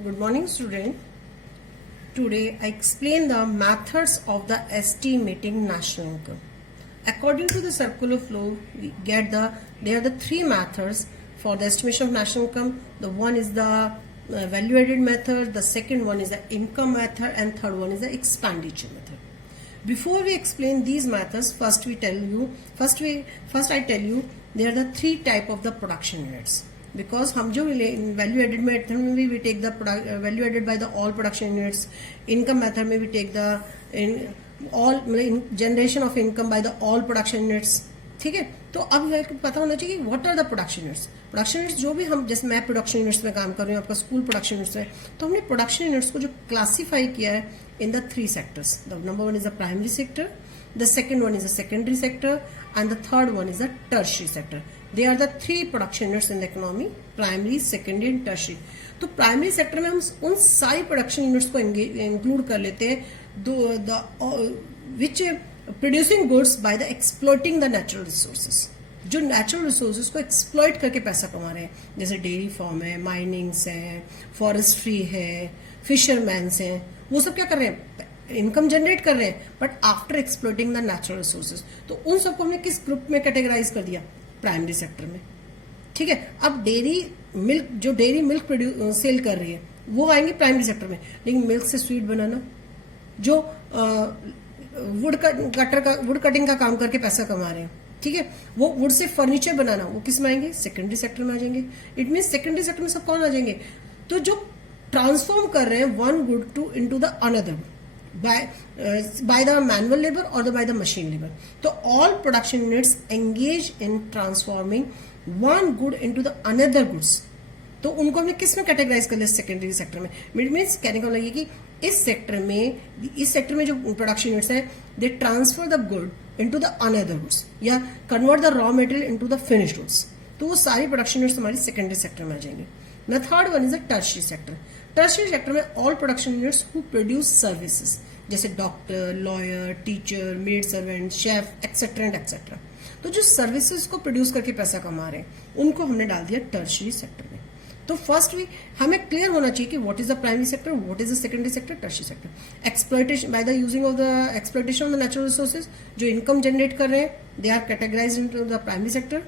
Good morning, student. Today I explain the methods of the estimating national income. According to the circular flow, we get there are the three methods for the estimation of national income. The one is the value-added method, the second one is the income method, and third one is the expenditure method. Before we explain these methods, first I tell you there are the three type of the production units. Because हम जो value added method में भी we take the value added by the all production units, income method में भी take the all generation of income by the all production units. ठीक है, तो अब पता होना चाहिए what are the production units. Production units जो भी हम, जैसे मैं प्रोडक्शन यूनिट्स में काम कर रही हूँ, आपका स्कूल प्रोडक्शन यूनिट्स है, तो हमने प्रोडक्शन यूनिट्स को जो क्लासीफाई किया है in the three sectors. The number one is the primary sector, the second one is the secondary sector, and the third one is the tertiary sector. They are the three production units in the economy: primary, secondary and tertiary. तो primary sector में हम उन सारी production units को include कर लेते हैं which producing goods by the exploiting the natural resources. जो नेचुरल रिसोर्सेज को एक्सप्लॉइट करके पैसा कमा रहे हैं, जैसे डेयरी फार्म है, माइनिंग्स है, फॉरेस्ट्री है, फिशरमैन्स हैं, वो सब क्या कर रहे हैं, इनकम जनरेट कर रहे हैं, but after exploiting the natural resources. तो उन सबको हमने किस ग्रुप में कैटेगराइज कर दिया, प्राइमरी सेक्टर में. ठीक है, अब डेयरी मिल्क सेल कर रही है वो आएंगे प्राइमरी सेक्टर में. लेकिन मिल्क से स्वीट बनाना, जो वुड कटिंग का काम करके पैसा कमा रहे हैं, ठीक है, वो वुड से फर्नीचर बनाना, वो किस में आएंगे, सेकेंडरी सेक्टर में आ जाएंगे. इट मीन सेकेंडरी सेक्टर में सब कौन आ जाएंगे, तो जो ट्रांसफॉर्म कर रहे हैं one good to into the another by the manual labor or by the machine labor. So all production units engage in transforming one good into the another goods. तो उनको हमने किस में कैटेगराइज कर लिया, सेकेंडरी सेक्टर में. It means कहने का मतलब कि इस सेक्टर में जो प्रोडक्शन यूनिट्स है, they transfer the good into the another goods या convert the raw material into the finished goods. तो वो सारी प्रोडक्शन यूनिट्स हमारी सेकेंडरी सेक्टर में आ जाएंगे. The third one is the tertiary sector. Tertiary sector में all production units who produce services, जैसे doctor, lawyer, teacher, maid servant, chef etcetera and etcetera. तो जो सर्विसेज को प्रोड्यूस करके पैसा कमा रहे हैं, उनको हमने डाल दिया टर्शियरी सेक्टर में. तो फर्स्ट हमें क्लियर होना चाहिए कि what is the primary sector, what is the secondary sector, tertiary sector. Exploitation by the using of the exploitation of the natural resources, जो इनकम जनरेट कर रहे हैं, they are categorized into the primary sector.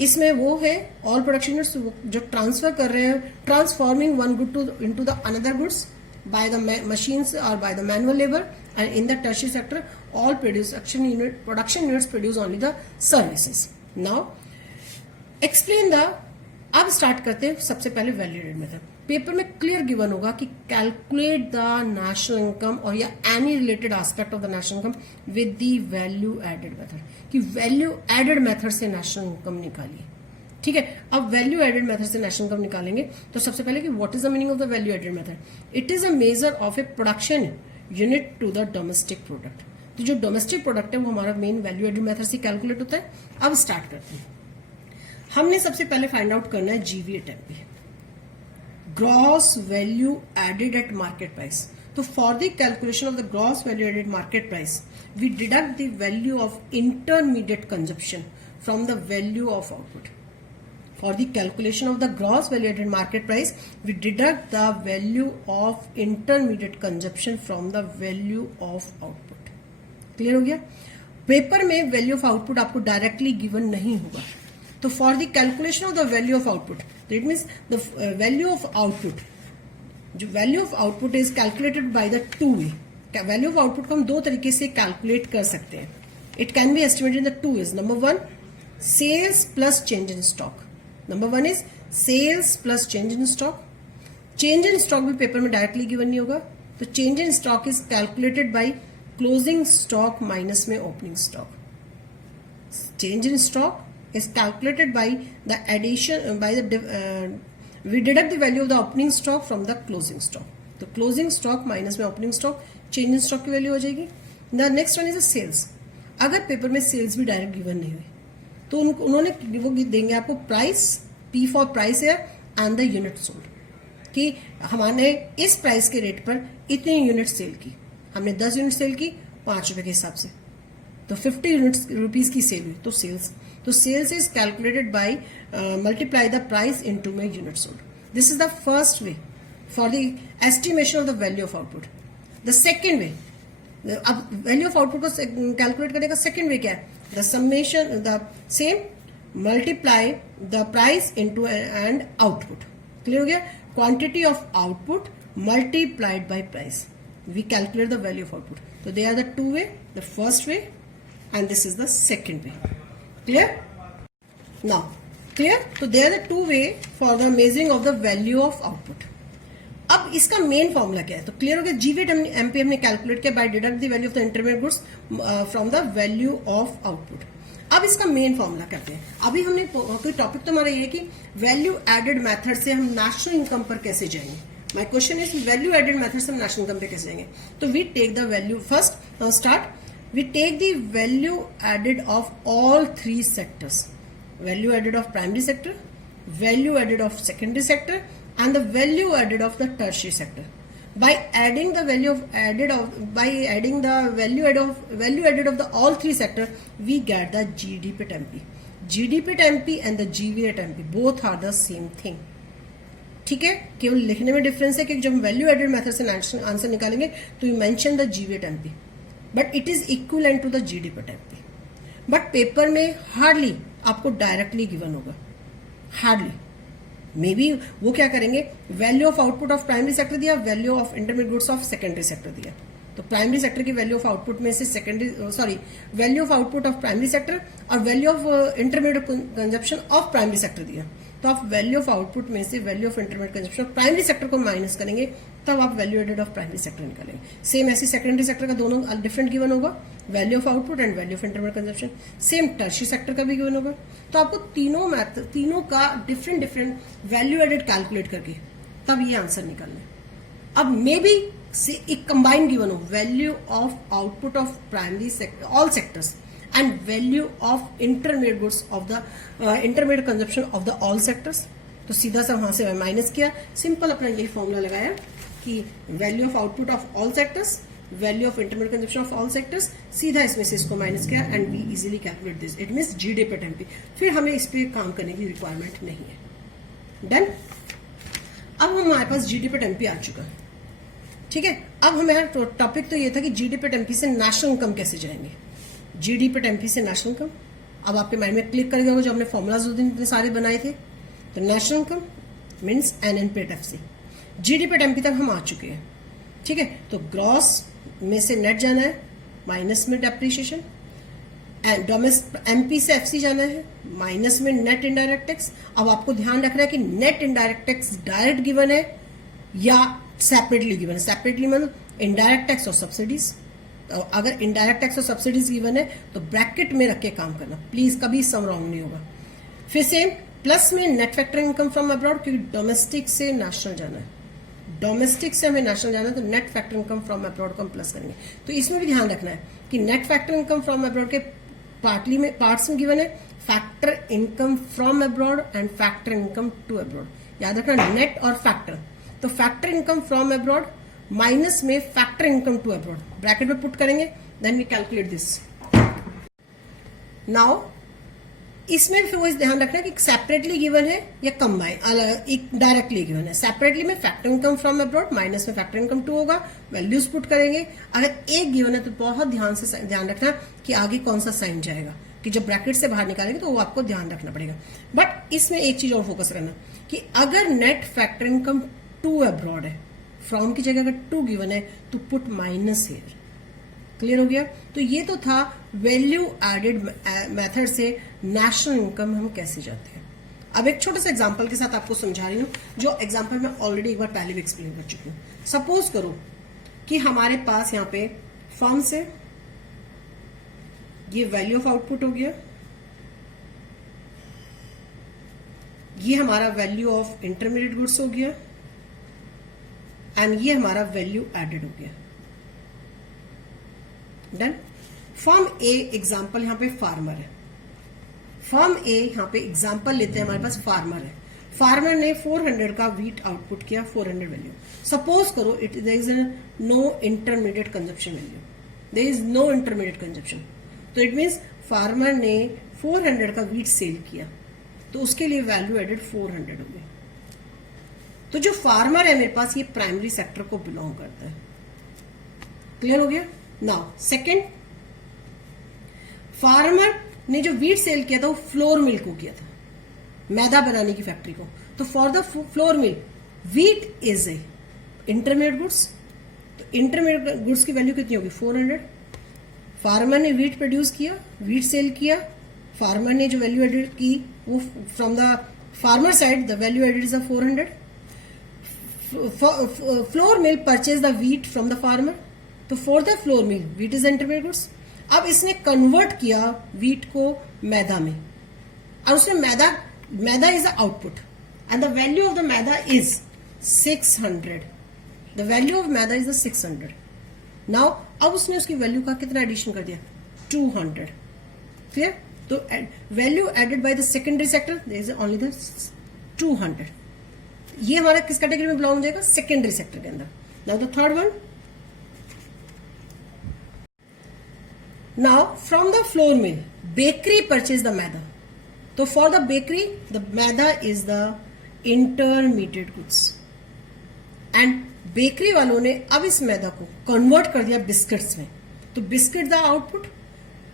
इसमें वो है all production units जो transfer कर रहे हैं, transforming one good to into the another goods by the machines or by the manual labor. And in the tertiary sector, all production units produce only the services. Now explain the, अब start करते हैं सबसे पहले value added method. Paper में clear given होगा कि calculate the national income और या any related aspect of the national income with the value added method, कि वैल्यू एडेड मेथड से नेशनल इनकम निकालिए. ठीक है, अब वैल्यू एडेड मेथड से नेशनल इनकम निकालेंगे. तो सबसे पहले कि what is the meaning of the value added method. It is a major of a production unit to the domestic product. तो जो डोमेस्टिक प्रोडक्ट है वो हमारा मेन वैल्यू एडेड मेथड से कैलकुलेट होता है. अब स्टार्ट करते हैं. हमने सबसे पहले फाइंड आउट करना है GVA, gross value added at market price. तो for the calculation of the gross value added market price, we deduct the value of intermediate consumption from the value of output. For the calculation of the gross value added market price, we deduct the value of intermediate consumption from the value of output. Clear हो गया. Paper में value of output आपको directly given नहीं होगा. तो for the calculation of the value of output, it means the value of output, जो value of output is calculated by the two ways. Value of output को हम दो तरीके से कैलकुलेट कर सकते हैं. It can be estimated in the two ways. Number one, sales plus change in stock. Number one is sales plus change in stock. Change in stock भी paper में डायरेक्टली गिवन नहीं होगा. तो change in stock is calculated by closing stock minus में opening stock. Change in stock is calculated by the addition by the we deduct the value of the opening stock from the closing stock. तो closing stock minus में opening stock, change in stock की value हो जाएगी. The next one is the sales. अगर paper में sales भी direct given नहीं हुई, तो उन्होंने वो देंगे आपको प्राइस, P फॉर प्राइस है, एंड द यूनिट सोल्ड, कि हमने इस प्राइस के रेट पर इतनी यूनिट सेल की. हमने 10 यूनिट सेल की ₹5 के हिसाब से, तो 50 रुपीज की सेल हुई. तो sales is calculated by multiply the price into my unit sold. This is the first way for the estimation of the value of output. The second way, अब value of output को calculate करने का second way क्या है? The summation, the same multiply the price into and output. Clear हो गया? Quantity of output multiplied by price, we calculate the value of output. तो they are the two way, the first way and this is the second way. Clear? Now clear? तो they are the two way for the measuring of the value of output. अब इसका main formula क्या है? तो clear हो गया, GVA at MP हमने calculate किया by deduct the value of the intermediate goods from the value of output. अब इसका मेन फॉर्मूला करते हैं. अभी हमने कोई टॉपिक तो हमारा ये है कि वैल्यू एडेड मेथड से हम नेशनल इनकम पर कैसे जाएंगे. My question is value added method से हम नेशनल इनकम पे कैसे जाएंगे. तो we take the value first start we take the value added of all three sectors. Value added of primary sector, value added of secondary sector and the value added of the tertiary sector. By adding the value added of the all three sector, we get the GDP at MP. GDP at MP and the GV at MP both are the same thing. ठीक है, केवल लिखने में difference है कि जब value added method से answer निकालेंगे तो you mention the GV at MP, but it is equivalent to the GDP at MP. But paper में हार्डली आपको डायरेक्टली गिवन होगा, हार्डली. मे बी वो क्या करेंगे, value of output of primary sector दिया, value of intermediate goods of secondary sector दिया. तो primary sector की वैल्यू ऑफ आउटपुट में से value of output of primary sector और value of intermediate consumption of primary sector दिया. तो आप वैल्यू ऑफ आउटपुट में से value of intermediate consumption of primary sector को माइनस करेंगे, तब आप value added of primary sector निकालेंगे. सेम ऐसी सेकेंडरी सेक्टर का दोनों डिफरेंट गिवन होगा, value of output and value of intermediate consumption. Same tertiary sector का भी गिवन होगा. तो आपको तीनों का डिफरेंट वैल्यू एडेड कैलकुलेट करके तब ये आंसर निकालना है. अब मे बी से एक कंबाइंड गिवन हो, value of output of primary sector all sectors and value of intermediate goods of the intermediate consumption of the all sectors. तो सीधा सा वहां से माइनस किया, सिंपल अपना यही फॉर्मूला लगाया कि value of output of all sectors, value of intermediate consumption of all sectors, सीधा इसमें से इसको माइनस किया and we easily calculate this. It means GDP at MP. फिर हमें इस पे काम करने की रिक्वायरमेंट नहीं है. डन. अब हमारे पास GDP at MP आ चुका. ठीक है, अब हमारा टॉपिक तो ये था कि GDP at MP से नेशनल इनकम कैसे जाएंगे. GDP at MP से नेशनल इनकम अब आपके माइंड में क्लिक कर गया जो हमने फॉर्मुलाज उस दिन इतने सारे बनाए थे. तो national income means NNP at FC. GDP at MP तक हम आ चुके हैं. ठीक है, तो ग्रॉस में से नेट जाना है, माइनस में डेप्रिसिएशन, MP से FC जाना है, माइनस में नेट इनडायरेक्ट टैक्स. अब आपको ध्यान रखना है कि net indirect tax direct given है या सेपरेटली गिवन है. सेपरेटली मतलब इनडायरेक्ट टैक्स और सब्सिडीज. तो अगर इनडायरेक्ट टैक्स और सब्सिडीज गिवन है तो ब्रैकेट में रख के काम करना प्लीज, कभी सम रॉन्ग नहीं होगा. फिर सेम प्लस में net factoring income from abroad, क्योंकि डोमेस्टिक से नेशनल जाना है, डोमेस्टिक से हमें नेशनल जाना है, तो net factor income from abroad को हम प्लस करेंगे. तो इसमें भी ध्यान रखना है कि net factor income from abroad के पार्ट्स में गिवन है factor income from abroad and factor income to abroad. याद रखना नेट और फैक्टर. तो factor income from abroad minus में factor income to abroad bracket में पुट करेंगे, then we calculate this. Now इसमें फिर वो ध्यान रखना कि सेपरेटली गिवन है या कंबाइन डायरेक्टली गिवन है. सेपरेटली में factor income from abroad, minus में फैक्टर इनकम टू होगा, वैल्यूज पुट करेंगे. अगर एक गिवन है तो बहुत ध्यान रखना कि आगे कौन सा साइन जाएगा, कि जब ब्रैकेट से बाहर निकालेंगे तो वो आपको ध्यान रखना पड़ेगा. बट इसमें एक चीज और फोकस करना कि अगर net factor income to abroad है, फ्रॉम की जगह अगर टू गिवन है तो पुट माइनस हियर. क्लियर हो गया. तो ये तो था वैल्यू एडेड मेथड से नेशनल इनकम हम कैसे जाते हैं. अब एक छोटे से एग्जांपल के साथ आपको समझा रही हूं, जो एग्जांपल मैं ऑलरेडी एक बार पहले भी एक्सप्लेन कर चुकी हूं. सपोज करो कि हमारे पास यहाँ पे फर्म से ये वैल्यू ऑफ आउटपुट हो गया, ये हमारा वैल्यू ऑफ इंटरमीडिएट गुड्स हो गया एंड ये हमारा वैल्यू एडेड हो गया. डन. फर्म ए एग्जांपल यहां पे फार्मर है. फर्म ए यहां पे एग्जांपल लेते हैं, हमारे पास फार्मर है. फार्मर ने 400 का व्हीट आउटपुट किया, 400 वैल्यू. सपोज करो there is no intermediate consumption value, there is no intermediate consumption. तो इट मीन्स फार्मर ने 400 का व्हीट सेल किया, तो उसके लिए वैल्यू एडेड 400 हो गई. तो जो फार्मर है मेरे पास ये प्राइमरी सेक्टर को बिलोंग करता है। क्लियर हो गया? नाउ सेकंड, फार्मर ने जो वीट सेल किया था वो फ्लोर मिल को किया था, मैदा बनाने की फैक्ट्री को। तो for the flour mill wheat is a intermediate goods, तो इंटरमीडिएट गुड्स की वैल्यू कितनी होगी? 400। फार्मर ने वीट प्रोड्यूस किया, वीट सेल किया, फार्मर ने जो वैल्यू एडेड की वो from the farmer side the value added is 400। Flour mill purchase the wheat from the farmer, तो for the flour mill wheat is intermediate goods. अब इसने convert किया वीट को मैदा में, और उसने maida is the output and the value of the maida is 600। The value of maida is the 600। Now अब उसने उसकी वैल्यू का कितना एडिशन कर दिया? 200। क्लियर? तो value added by the secondary sector there is only the 200। ये हमारा किस कैटेगरी में बिलोंग हो जाएगा? सेकेंडरी सेक्टर के अंदर। Now the third one, now from the flour mill bakery purchase the maida, तो for the bakery the maida is the intermediate goods and bakery वालों ने अब इस मैदा को कन्वर्ट कर दिया बिस्किट्स में, तो biscuit the output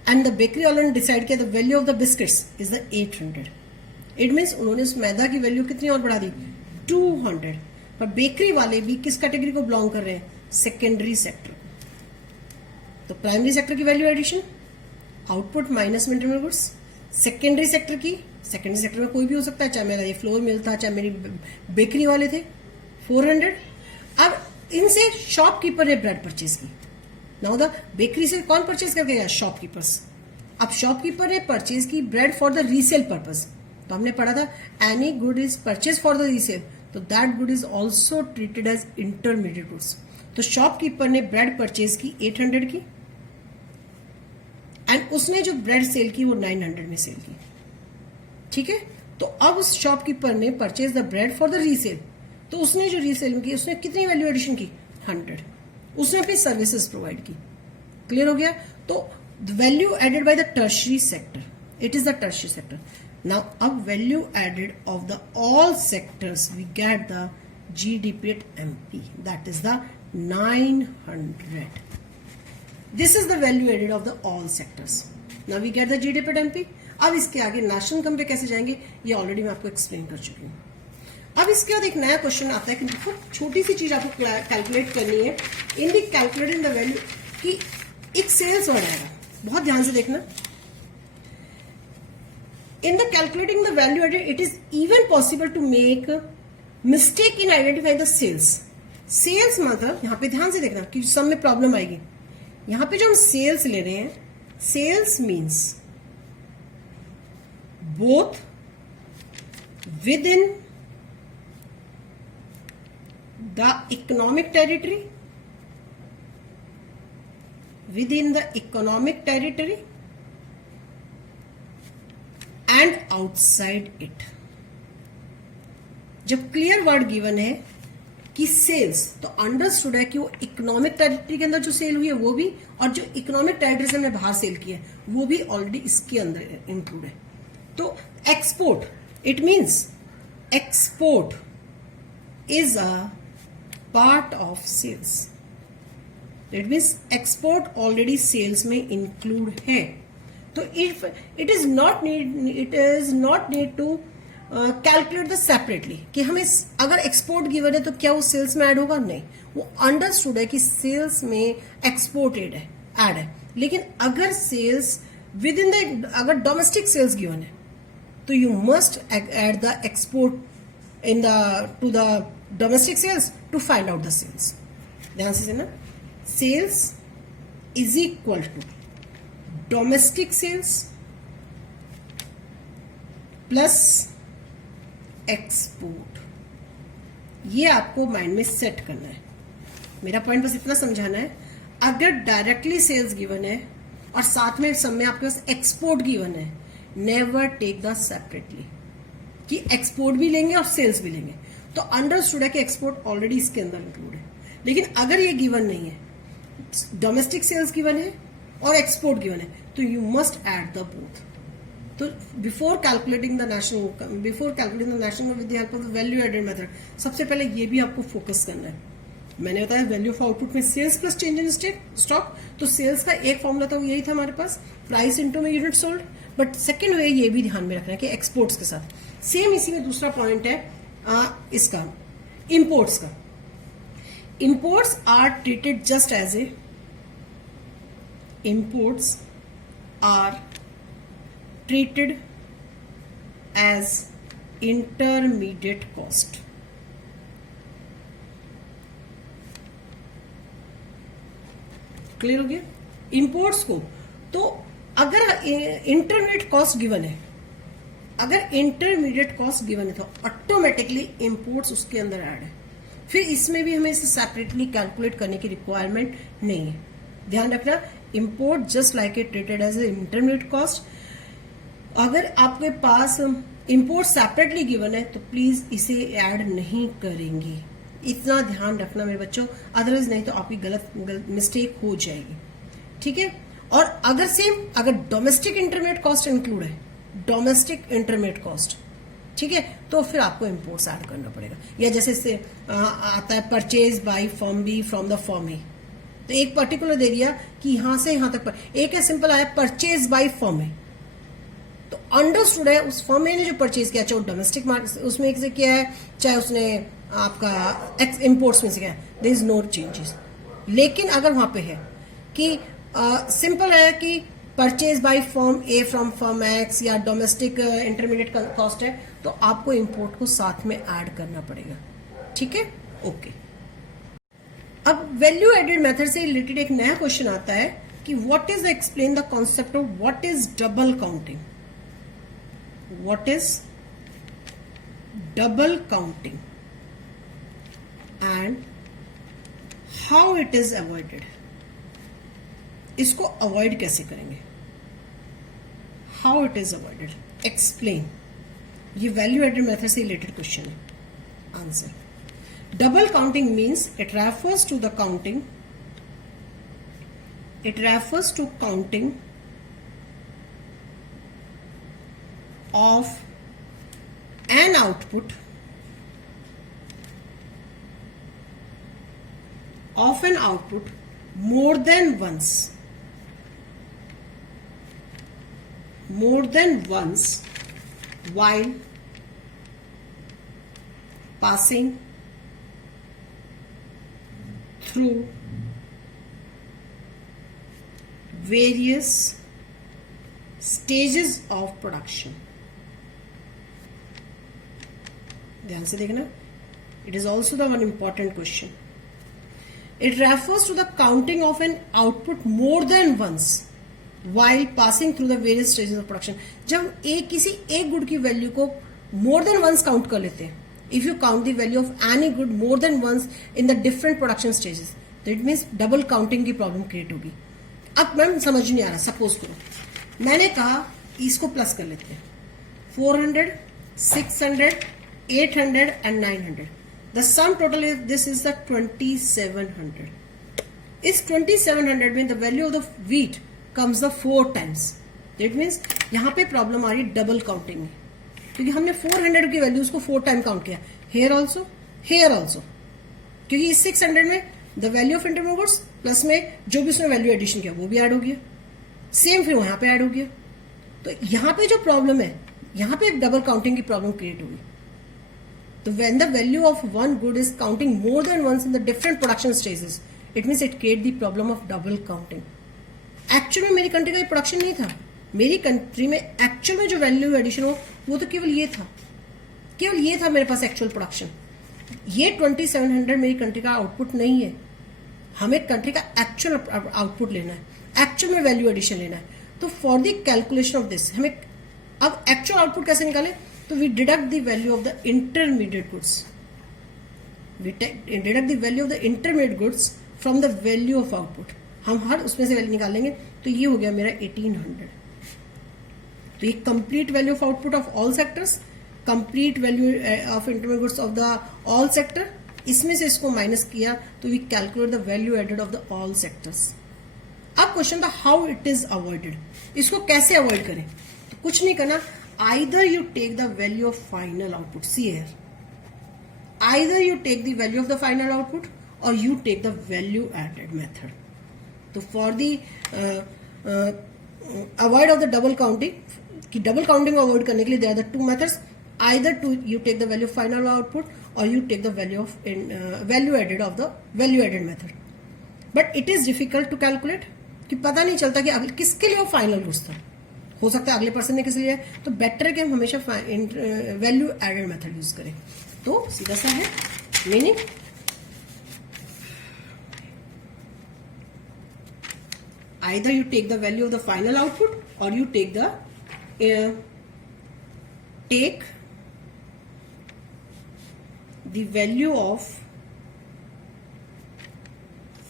and the bakery वालों ने डिसाइड किया the value of the biscuits is the 800। It means उन्होंने उस मैदा की वैल्यू कितनी और बढ़ा दी? 200। पर बेकरी वाले भी किस कैटेगरी को बिलोंग कर रहे हैं? Secondary sector. तो प्राइमरी सेक्टर की value addition output minus intermediate goods, secondary sector की, सेकेंडरी सेक्टर में कोई भी हो सकता है, चाहे मेरा ये फ्लोर मिल था, चाहे मेरी बेकरी वाले थे, 400। अब इनसे शॉपकीपर ने ब्रेड परचेज की। नाउ द बेकरी से कौन परचेज करके गया? शॉपकीपर्स। अब शॉपकीपर ने परचेज की bread for the resale purpose, तो हमने पढ़ा था any good is purchase for the resale, तो that good is also treated as intermediate goods. तो शॉपकीपर ने ब्रेड परचेज की 800 की एंड उसने जो ब्रेड सेल की वो 900 में सेल की। ठीक है? तो अब उस शॉपकीपर ने purchase the bread for the resale, तो उसने जो रीसेल की उसने कितनी वैल्यू एडिशन की? 100। उसने अपनी सर्विसेज प्रोवाइड की। क्लियर हो गया? तो value added by the tertiary sector, it is the tertiary sector. Now अब value added of the all sectors we get the GDP at MP, that is the 900. This is the value added of the all sectors. Now we get the GDP at MP. अब इसके आगे national income पे कैसे जाएंगे ये already मैं आपको explain कर चुकी हूँ। अब इसके बाद एक नया क्वेश्चन आता है कि बहुत छोटी सी चीज आपको कैलकुलेट करनी है in the calculating the value की एक सेल्स वर्ड आएगा, बहुत ध्यान से देखना। In the calculating the value added it is even possible to make mistake in identify the sales. Sales मतलब यहां पे ध्यान से देखना कि सम में प्रॉब्लम आएगी। यहां पे जो हम सेल्स ले रहे हैं, sales means both with in the economic territory, with in the economic territory and outside it. जब क्लियर वर्ड गिवन है कि सेल्स, तो अंडरस्टूड है कि वो इकोनॉमिक टेरिटरी के अंदर जो सेल हुई है वो भी, और जो इकोनॉमिक टेरिटरी से हमने बाहर सेल किया है वो भी ऑलरेडी इसके अंदर इंक्लूड है। तो export, it means export is a part of sales. It means export already sales में इंक्लूड है। तो it is not need to calculate the separately कि हमें अगर एक्सपोर्ट गिवन है तो क्या वो सेल्स में ऐड होगा? नहीं, वो अंडरस्टूड है कि सेल्स में एक्सपोर्टेड है, ऐड है। लेकिन अगर सेल्स विद इन द, अगर डोमेस्टिक सेल्स गिवन है तो you must add the export in the to the domestic sales to find out the sales. ध्यान से सुनना, sales is equal to domestic sales plus export. ये आपको mind में set करना है। मेरा पॉइंट बस इतना समझाना है, अगर डायरेक्टली सेल्स गिवन है और साथ में सम में आपके पास एक्सपोर्ट गिवन है, नेवर टेक द सेपरेटली कि एक्सपोर्ट भी लेंगे और सेल्स भी लेंगे। तो अंडरस्टूड है कि एक्सपोर्ट ऑलरेडी इसके अंदर इंक्लूड है। लेकिन अगर ये गिवन नहीं है, डोमेस्टिक सेल्स गिवन है और एक्सपोर्ट गिवन है, तो you must add the both. तो before calculating the national with the help of the value added method, सबसे पहले ये भी आपको फोकस करना है। मैंने बताया वैल्यू ऑफ आउटपुट में sales plus change in stock, तो सेल्स का एक फॉर्मूला था, यही था हमारे पास, प्राइस इंटू में unit sold. But second way ये भी ध्यान में रखना है कि एक्सपोर्ट्स के साथ सेम इसी में दूसरा पॉइंट है इसका इंपोर्ट्स का। Imports are treated just as a imports are treated as intermediate cost. Clear हो गया? इंपोर्ट्स को तो अगर इंटरमीडिएट कॉस्ट गिवन है, अगर इंटरमीडिएट कॉस्ट गिवन है तो ऑटोमेटिकली इंपोर्ट्स उसके अंदर ऐड है। फिर इसमें भी हमें इसे सेपरेटली कैलकुलेट करने की रिक्वायरमेंट नहीं है। ध्यान रखना, import just like it treated as a intermediate cost. अगर आपके पास इंपोर्ट सेपरेटली गिवन है तो प्लीज इसे ऐड नहीं करेंगे, इतना ध्यान रखना मेरे बच्चों, अदरवाइज नहीं तो आपकी गलत मिस्टेक हो जाएगी। ठीक है? और अगर डोमेस्टिक इंटरमीडिएट कॉस्ट इंक्लूड है, डोमेस्टिक इंटरमीडिएट कॉस्ट, ठीक है, तो फिर आपको इंपोर्ट्स ऐड करना पड़ेगा। या जैसे आता है purchase by firm B from the firm A, तो एक पर्टिकुलर दे दिया कि यहां से यहां तक एक है सिंपल आया परचेज बाय फर्म ए, तो अंडरस्टूड है उस फर्म ए ने जो परचेज किया, चाहे डोमेस्टिक मार्केट उसमें से किया है, चाहे उसने आपका इंपोर्ट्स में से किया है, देयर इज नो चेंजेस। लेकिन अगर वहां पे है कि सिंपल है कि purchase by firm A from firm x या डोमेस्टिक इंटरमीडिएट कॉस्ट है, तो आपको इंपोर्ट को साथ में ऐड करना पड़ेगा। ठीक है? ओके। अब वैल्यू एडेड मेथड से रिलेटेड एक नया क्वेश्चन आता है कि what is explain the concept of what is double counting. What is double counting and how it is avoided. इसको अवॉइड कैसे करेंगे, how it is avoided, explain. ये वैल्यू एडेड मेथड से रिलेटेड क्वेश्चन है। Answer, double counting means it refers to counting of an output more than once while passing through various stages of production. ध्यान से देखना, it is also the one important question. It refers to the counting of an output more than once while passing through the various stages of production. जब किसी एक good की value को more than once count कर लेते हैं, if you count the value of any good more than once in the different production stages, that means double counting की problem create होगी। अब मैम समझ नहीं आ रहा, सपोज करो मैंने कहा इसको प्लस कर लेते हैं 400, 600, 800 and 900, the sum total is this is the 2700. इस 2700 में the value of the wheat comes the 4 times, that means यहाँ पे प्रॉब्लम आ रही है डबल काउंटिंग में, क्योंकि हमने 400 की वैल्यूज को 4 टाइम काउंट किया, हेयर ऑल्सो, क्योंकि इस 600 में the value of intermediate goods plus में जो भी उसने वैल्यू एडिशन किया वो भी ऐड हो गया, सेम फिर वहां पे ऐड हो गया। तो यहां पे जो प्रॉब्लम है, यहां पे एक डबल काउंटिंग की प्रॉब्लम क्रिएट हुई। तो when the value of one good is counting more than once in the different production stages, it means it create the problem of double counting. Actual में मेरी country का production नहीं था, मेरी country में actual में जो वैल्यू एडिशन हो वो तो केवल ये था मेरे पास एक्चुअल प्रोडक्शन। ये 2700 मेरी कंट्री का आउटपुट नहीं है, हमें कंट्री का एक्चुअल आउटपुट लेना है, एक्चुअल में वैल्यू एडिशन लेना है। तो for the calculation of this हमें अब एक्चुअल आउटपुट कैसे निकाले, तो we deduct the value of the intermediate goods, from the value of output. हम हर उसमें से वैल्यू निकालेंगे, तो ये हो गया मेरा 1800। तो ये complete value of output of all sectors, complete value of intermediate goods of the all sector, इसमें से इसको माइनस किया तो we calculate the value added of the all sectors. अब क्वेश्चन था हाउ इट इज अवॉइडेड, इसको कैसे avoid करें। तो कुछ नहीं करना, either you take the value of final output, see here, either you take the value of the final output और you take the value added method. तो for the avoid of the double counting, कि double counting को avoid करने के लिए there are the two methods, either to you take the value of final output और you take the value of value added of the value added method. But it is difficult to calculate, कि पता नहीं चलता कि अगले किसके लिए वो फाइनल पूछता है, हो सकता है अगले पर्सन ने किसी लिए, तो बेटर है कि हम हमेशा वैल्यू एडेड मेथड यूज करें. तो सीधा सा है meaning, either you take the value of the final output or you take the value of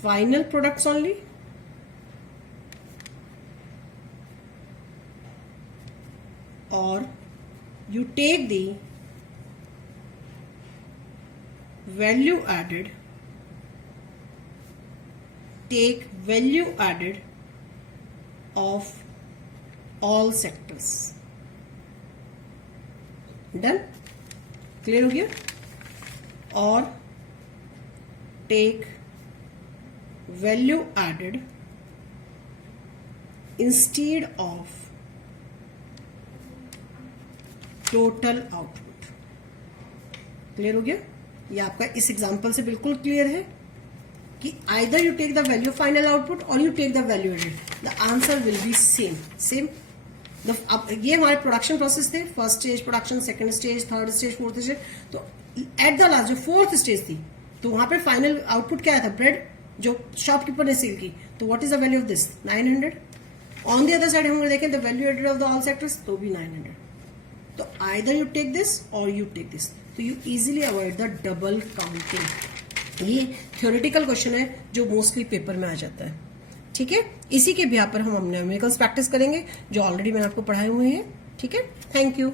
final products only, or you take the value added of all sectors. Done? Clear हो गया? और take value added instead of total output. Clear हो गया? ये आपका इस example से बिल्कुल क्लियर है कि either you take the value of final output or you take the value added, the answer will be same. अब ये हमारे प्रोडक्शन प्रोसेस थे, first stage production, second stage, third stage, fourth stage. तो at the last जो fourth stage थी, तो वहां पे फाइनल आउटपुट क्या था, ब्रेड जो शॉपकीपर ने सेल की. तो what is the value of this, 900. On the other side हम देखें the value added of the all sectors, तो भी 900. तो आइदर यू टेक दिस और यू टेक दिस, तो you easily avoid the double counting. ये थ्योरेटिकल क्वेश्चन है जो मोस्टली पेपर में आ जाता है. ठीक है, इसी के बिहार पर हम न्यूमेरिकल्स प्रैक्टिस करेंगे जो ऑलरेडी मैंने आपको पढ़ाए हुए हैं. ठीक है, थैंक यू.